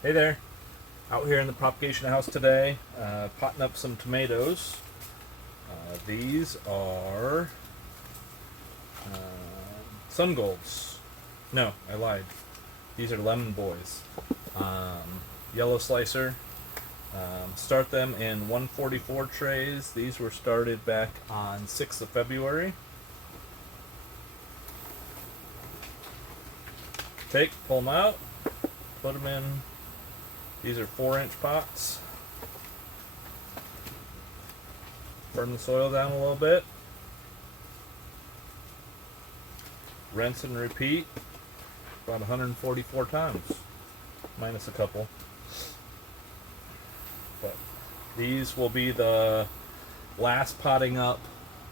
Hey there, out here in the propagation house today, potting up some tomatoes. These are sun golds. No, I lied. These are lemon boys. Yellow slicer. Start them in 144 trays. These were started back on 6th of February. Pull them out, put them in. These are 4-inch pots. Burn the soil down a little bit. Rinse and repeat about 144 times, minus a couple. But these will be the last potting up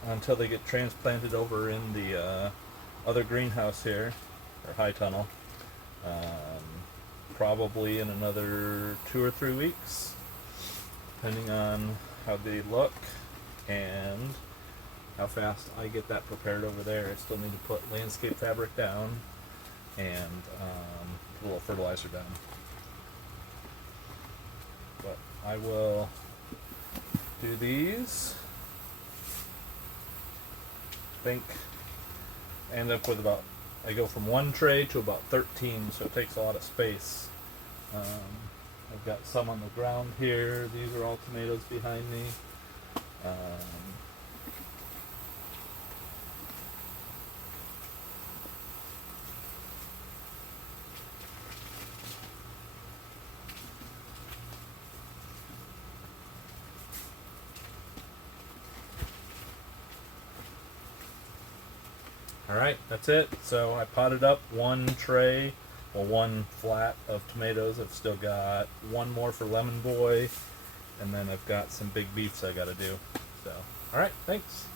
until they get transplanted over in the other greenhouse here, or high tunnel. Probably in another 2 or 3 weeks, depending on how they look and how fast I get that prepared over there. I still need to put landscape fabric down and put a little fertilizer down. But I will do these. I think I end up with I go from 1 tray to about 13, so it takes a lot of space. I've got some on the ground here. These are all tomatoes behind me. Alright, that's it. So I potted up 1 tray, well, 1 flat of tomatoes. I've still got 1 more for Lemon Boy, and then I've got some big beefs I gotta do. So, alright, thanks.